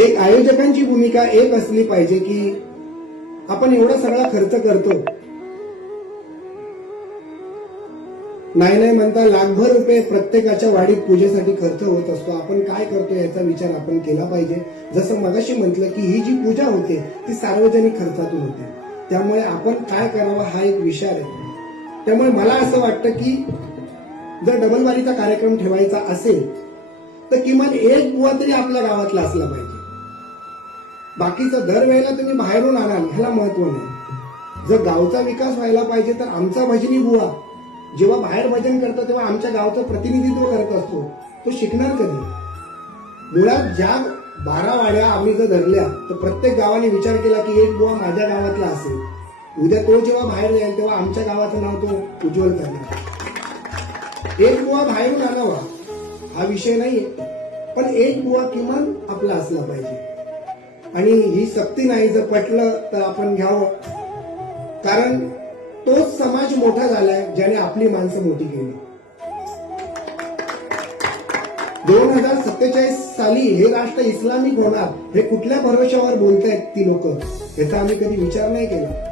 एक आयोजकांची भूमिका एक असली पाहिजे की आपण एवढा सगळा खर्च करतो, नाही म्हणता लाखभर रुपये प्रत्येकाच्या वाढीत पूजेसाठी खर्च होत असतो. आपण काय करतो याचा विचार आपण केला पाहिजे. जसं मगाशी म्हटलं की ही जी पूजा होते ती सार्वजनिक खर्चातून होते, त्यामुळे आपण काय करावं हा एक विचार आहे. त्यामुळे मला असं वाटतं की जर डबलबारीचा कार्यक्रम ठेवायचा असेल तर किमान एक बुवा तरी आपल्या गावातला असला पाहिजे. बाकीचं दरवेळेला तुम्ही बाहेरून आणाल ह्याला महत्व नाही. जर गावचा विकास व्हायला पाहिजे तर आमचा भजनी बुवा जेव्हा बाहेर भजन करतो तेव्हा आमच्या गावचं प्रतिनिधित्व करत असतो. तो शिकणार कधी? मुळात ज्या 12 वाड्या आम्ही जर धरल्या तर प्रत्येक गावाने विचार केला की एक बुवा माझ्या गावातला असेल. उद्या तो जेव्हा बाहेर जाईल तेव्हा आमच्या गावाचं नाव तो उज्ज्वल करणार. एक बुवा बाहेरून आणावा हा विषय नाहीये, पण एक बुवा किमान आपला असला पाहिजे. आणि ही सक्ती नाही, जर पटलं तर आपण घ्यावं, कारण तोच समाज मोठा झालाय ज्याने आपली माणसं मोठी केली. 2047 साली हे राष्ट्र इस्लामिक होणार हे कुठल्या भरोश्यावर बोलतायत ती लोक, याचा आम्ही कधी विचार नाही केला.